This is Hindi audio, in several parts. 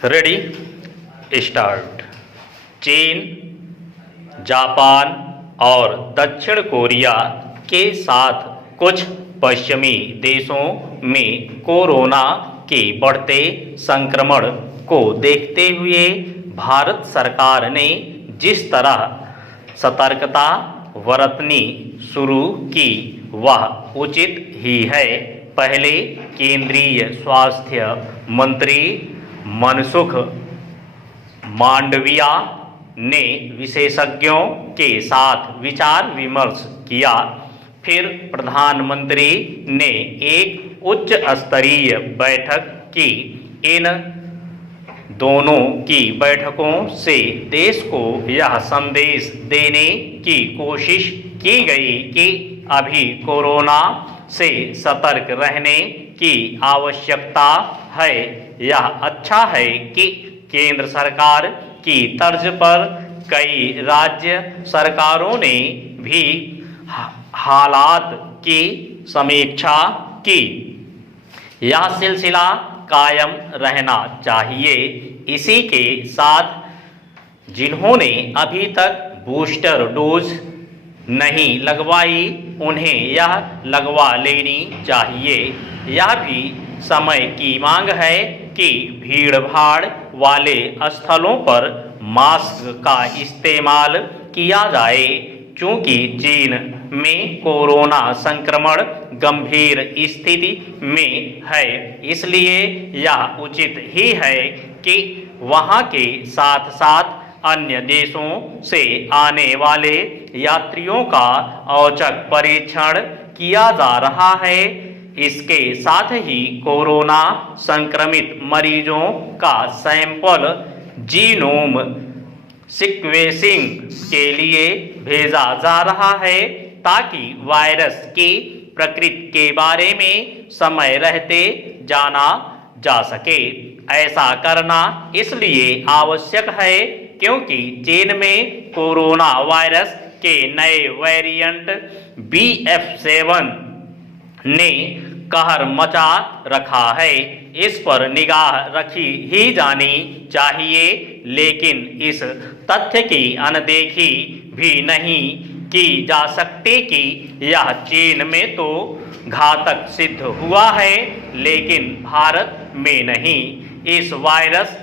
Ready start. चीन, जापान और दक्षिण कोरिया के साथ कुछ पश्चिमी देशों में कोरोना के बढ़ते संक्रमण को देखते हुए भारत सरकार ने जिस तरह सतर्कता बरतनी शुरू की वह उचित ही है। पहले केंद्रीय स्वास्थ्य मंत्री मनसुख मांडविया ने विशेषज्ञों के साथ विचार विमर्श किया। फिर प्रधानमंत्री ने एक उच्च स्तरीय बैठक की। इन दोनों की बैठकों से देश को यह संदेश देने की कोशिश की गई कि अभी कोरोना से सतर्क रहने की आवश्यकता है। यह अच्छा है कि केंद्र सरकार की तर्ज पर कई राज्य सरकारों ने भी हालात की समीक्षा की। यह सिलसिला कायम रहना चाहिए। इसी के साथ जिन्होंने अभी तक बूस्टर डोज नहीं लगवाई उन्हें यह लगवा लेनी चाहिए। यह भी समय की मांग है कि भीड़ भाड़ वाले स्थलों पर मास्क का इस्तेमाल किया जाए। चूँकि चीन में कोरोना संक्रमण गंभीर स्थिति में है, इसलिए यह उचित ही है कि वहाँ के साथ साथ अन्य देशों से आने वाले यात्रियों का औचक परीक्षण किया जा रहा है। इसके साथ ही कोरोना संक्रमित मरीजों का सैंपल जीनोम सीक्वेंसिंग के लिए भेजा जा रहा है ताकि वायरस की प्रकृति के बारे में समय रहते जाना जा सके। ऐसा करना इसलिए आवश्यक है क्योंकि चीन में कोरोना वायरस के नए वेरिएंट BF7 ने कहर मचा रखा है। इस पर निगाह रखी ही जानी चाहिए, लेकिन इस तथ्य की अनदेखी भी नहीं की जा सकती कि यह चीन में तो घातक सिद्ध हुआ है, लेकिन भारत में नहीं। इस वायरस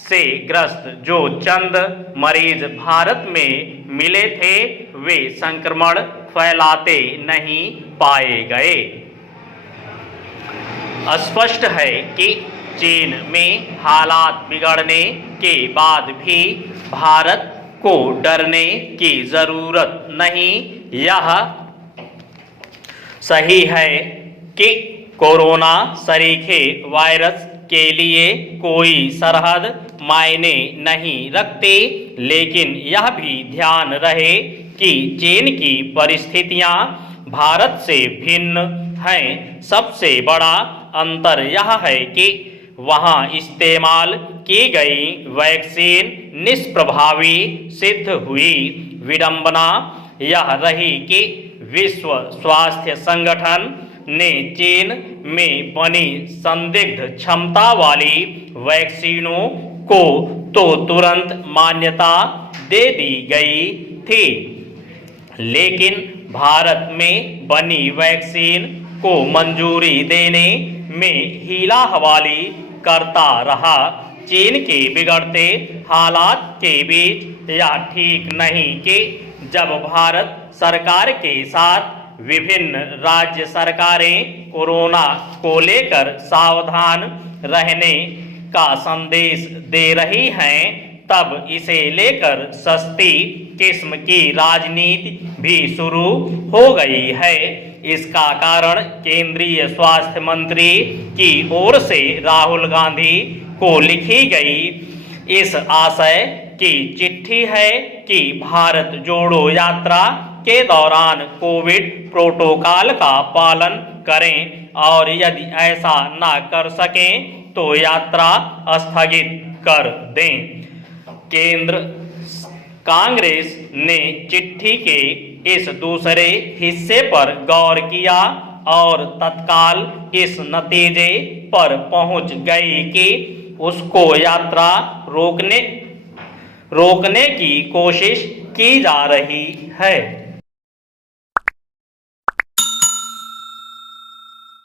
से ग्रस्त जो चंद मरीज भारत में मिले थे वे संक्रमण फैलाते नहीं पाए गए। स्पष्ट है कि चीन में हालात बिगड़ने के बाद भी भारत को डरने की जरूरत नहीं। यह सही है कि कोरोना सरीखे वायरस के लिए कोई सरहद मायने नहीं रखते, लेकिन यह भी ध्यान रहे कि चीन की परिस्थितियां भारत से भिन्न हैं। सबसे बड़ा अंतर यह है कि वहां इस्तेमाल की गई वैक्सीन निष्प्रभावी सिद्ध हुई। विडंबना यह रही कि विश्व स्वास्थ्य संगठन ने चीन में बनी संदिग्ध क्षमता वाली वैक्सीनों को तो तुरंत मान्यता दे दी गई थी, लेकिन भारत में बनी वैक्सीन को मंजूरी देने में हीला हवाली करता रहा। चीन के बिगड़ते हालात के बीच यह ठीक नहीं कि जब भारत सरकार के साथ विभिन्न राज्य सरकारें कोरोना को लेकर सावधान रहने का संदेश दे रही हैं, तब इसे लेकर सस्ती किस्म की राजनीति भी शुरू हो गई है। इसका कारण केंद्रीय स्वास्थ्य मंत्री की ओर से राहुल गांधी को लिखी गई इस आशय की चिट्ठी है कि भारत जोड़ो यात्रा के दौरान कोविड प्रोटोकॉल का पालन करें और यदि ऐसा न कर सकें तो यात्रा स्थगित कर दें। केंद्र कांग्रेस ने चिट्ठी के इस दूसरे हिस्से पर गौर किया और तत्काल इस नतीजे पर पहुंच गई कि उसको यात्रा रोकने की कोशिश की जा रही है।